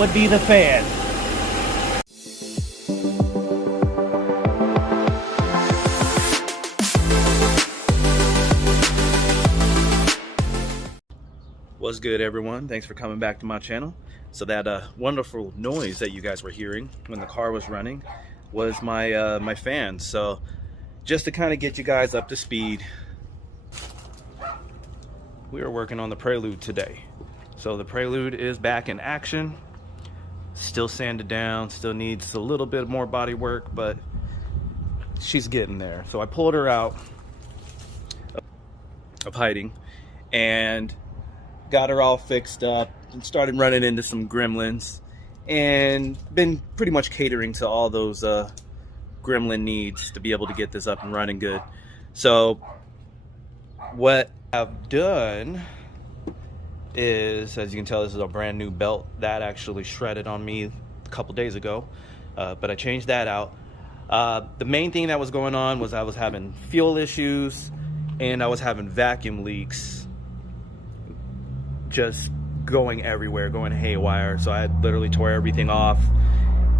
would be the fan. What's good, everyone? Thanks for coming back to my channel. So that wonderful noise that you guys were hearing when the car was running was my my fan. So just to kind of get you guys up to speed, we are working on the Prelude today. So the Prelude is back in action, still sanded down, still needs a little bit more body work, but she's getting there. So I pulled her out of hiding and got her all fixed up and started running into some gremlins, and been pretty much catering to all those gremlin needs to be able to get this up and running good. So what I've done is, as you can tell, this is a brand new belt that actually shredded on me a couple days ago, but I changed that out. The main thing that was going on was I was having fuel issues and I was having vacuum leaks just going everywhere, going haywire. So I literally tore everything off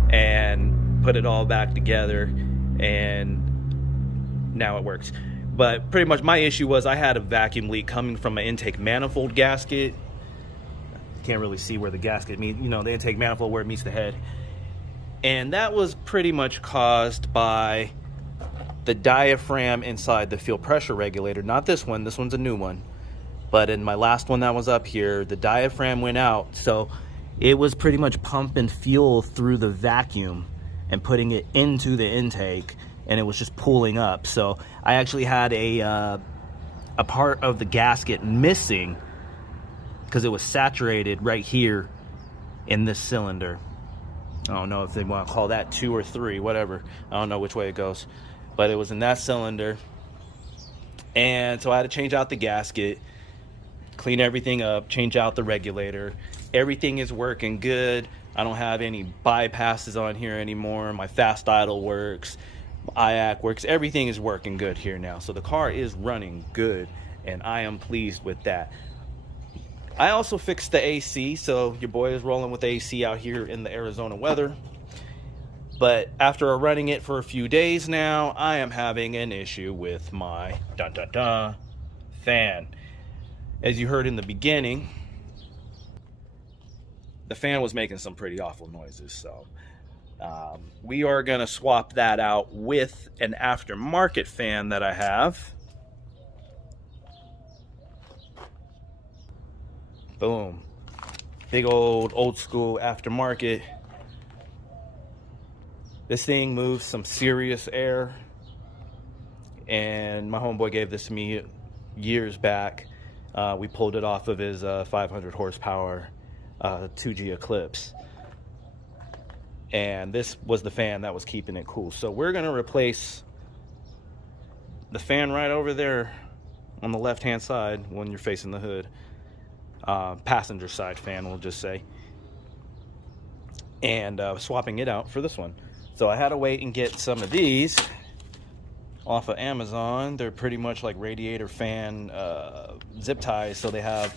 and put it all back together, and now it works. But pretty much my issue was I had a vacuum leak coming from an intake manifold gasket. You can't really see where the gasket meets, you know, the intake manifold where it meets the head. And that was pretty much caused by the diaphragm inside the fuel pressure regulator. Not this one, this one's a new one. But in my last one that was up here, the diaphragm went out, so it was pretty much pumping fuel through the vacuum and putting it into the intake, and it was just pooling up. So I actually had a part of the gasket missing because it was saturated right here in this cylinder. I don't know if they want to call that 2 or 3, whatever. I don't know which way it goes, but it was in that cylinder. And so I had to change out the gasket, clean everything up, change out the regulator. Everything is working good. I don't have any bypasses on here anymore. My fast idle works, IAC works. Everything is working good here now. So the car is running good, and I am pleased with that. I also fixed the AC, so your boy is rolling with AC out here in the Arizona weather. But after running it for a few days now, I am having an issue with my fan. As you heard in the beginning, the fan was making some pretty awful noises. So we are going to swap that out with an aftermarket fan that I have. Boom. Big old school aftermarket. This thing moves some serious air, and my homeboy gave this to me years back. We pulled it off of his 500 horsepower 2G Eclipse, and this was the fan that was keeping it cool. So we're going to replace the fan right over there on the left hand side when you're facing the hood, passenger side fan, we'll just say, and swapping it out for this one. So I had to wait and get some of these off of Amazon. They're pretty much like radiator fan zip ties, so they have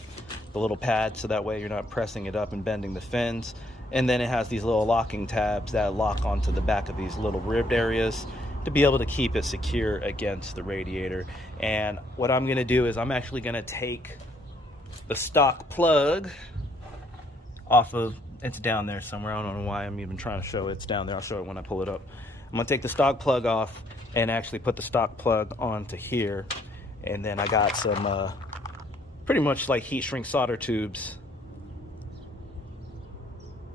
the little pad so that way you're not pressing it up and bending the fins. And then it has these little locking tabs that lock onto the back of these little ribbed areas to be able to keep it secure against the radiator. And what I'm going to do is I'm actually going to take the stock plug off of, it's down there somewhere, I don't know why I'm even trying to show it. It's down there, I'll show it when I pull it up. I'm going to take the stock plug off and actually put the stock plug onto here. And then I got some pretty much like heat shrink solder tubes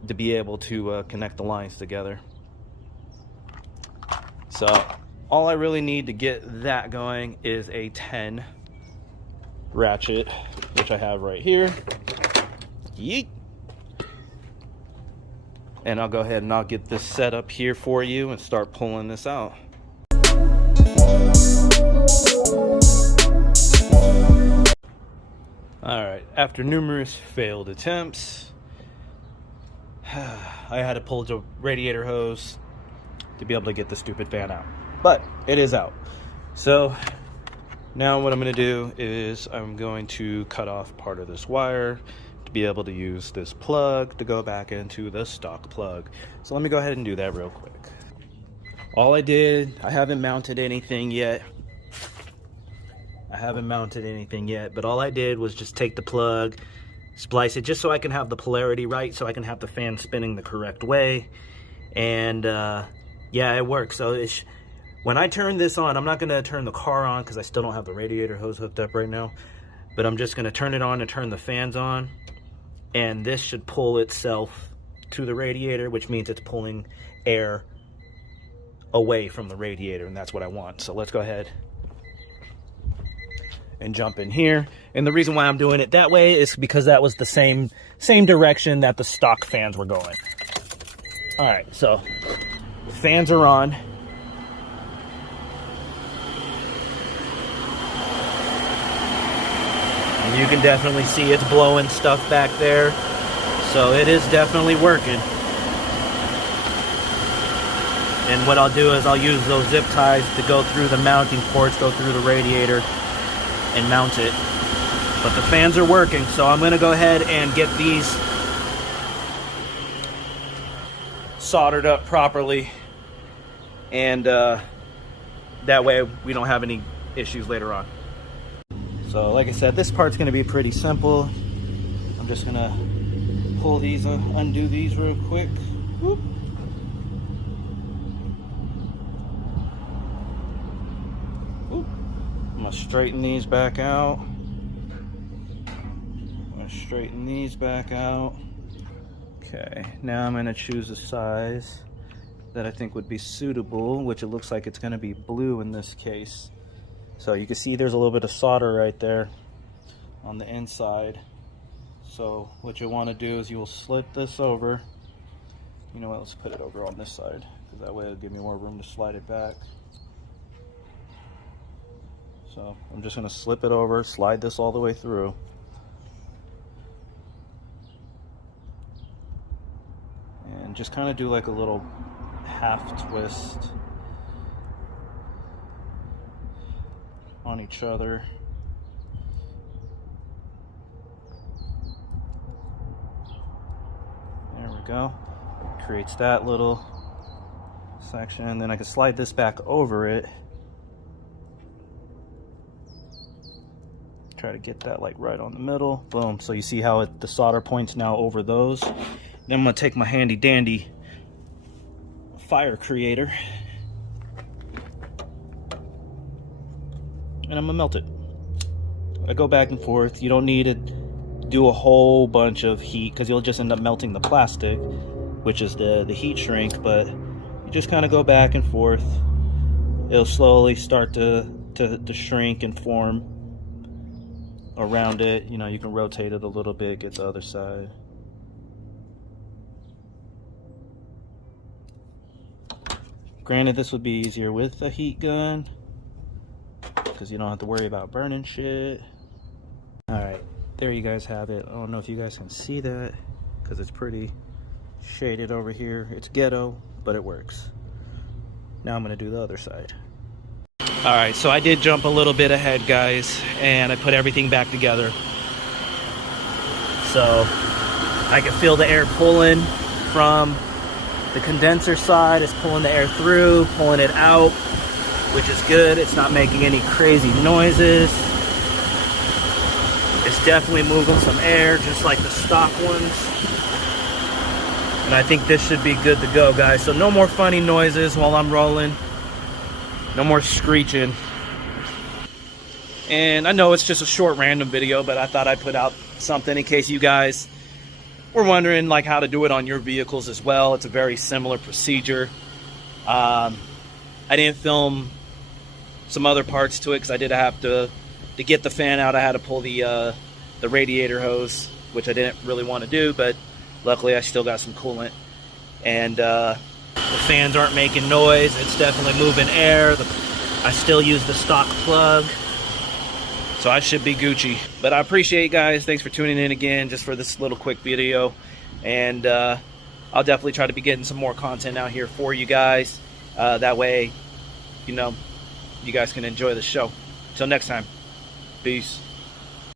to be able to connect the lines together. So all I really need to get that going is a 10 ratchet, which I have right here. Yeet. And I'll go ahead and I'll get this set up here for you and start pulling this out. Alright, after numerous failed attempts, I had to pull the radiator hose to be able to get the stupid fan out. But it is out. So now what I'm going to do is I'm going to cut off part of this wire to be able to use this plug to go back into the stock plug. So let me go ahead and do that real quick. All I did, I haven't mounted anything yet. But all I did was just take the plug, splice it just so I can have the polarity right, so I can have the fan spinning the correct way. And yeah, it works. So when I turn this on, I'm not going to turn the car on because I still don't have the radiator hose hooked up right now. But I'm just going to turn it on and turn the fans on. And this should pull itself to the radiator, which means it's pulling air away from the radiator, and that's what I want. So let's go ahead and jump in here. And the reason why I'm doing it that way is because that was the same direction that the stock fans were going. All right, so fans are on. And you can definitely see it's blowing stuff back there. So it is definitely working. And what I'll do is I'll use those zip ties to go through the mounting ports, go through the radiator, and mount it. But the fans are working, so I'm going to go ahead and get these soldered up properly. And that way we don't have any issues later on. So like I said, this part's going to be pretty simple. I'm just going to pull these, undo these real quick. Whoop. I'm going to straighten these back out. Okay, now I'm going to choose a size that I think would be suitable, which it looks like it's going to be blue in this case. So you can see there's a little bit of solder right there on the inside. So what you want to do is you will slip this over. You know what, let's put it over on this side, because that way it'll give me more room to slide it back. So I'm just going to slip it over, slide this all the way through. And just kind of do like a little half twist on each other. There we go. Creates that little section. And then I can slide this back over it. Try to get that like right on the middle. Boom. So you see how the solder points now over those. Then I'm going to take my handy dandy fire creator and I'm going to melt it. I go back and forth. You don't need to do a whole bunch of heat because you'll just end up melting the plastic, which is the heat shrink, but you just kind of go back and forth. It'll slowly start to shrink and form around it. You know, you can rotate it a little bit, get the other side. Granted, this would be easier with a heat gun because you don't have to worry about burning shit. Alright, there you guys have it. I don't know if you guys can see that because it's pretty shaded over here. It's ghetto, but it works. Now I'm going to do the other side. Alright, so I did jump a little bit ahead, guys, and I put everything back together. So I can feel the air pulling from the condenser side. It's pulling the air through, pulling it out, which is good. It's not making any crazy noises. It's definitely moving some air, just like the stock ones. And I think this should be good to go, guys. So no more funny noises while I'm rolling. No more screeching. And I know it's just a short random video, but I thought I'd put out something in case you guys were wondering like how to do it on your vehicles as well. It's a very similar procedure. I didn't film some other parts to it because I did have to get the fan out. I had to pull the radiator hose, which I didn't really want to do, but luckily I still got some coolant. And the fans aren't making noise. It's definitely moving air. I still use the stock plug, so I should be Gucci. But I appreciate you guys. Thanks for tuning in again just for this little quick video. And I'll definitely try to be getting some more content out here for you guys. That way, you know, you guys can enjoy the show. Till next time, peace.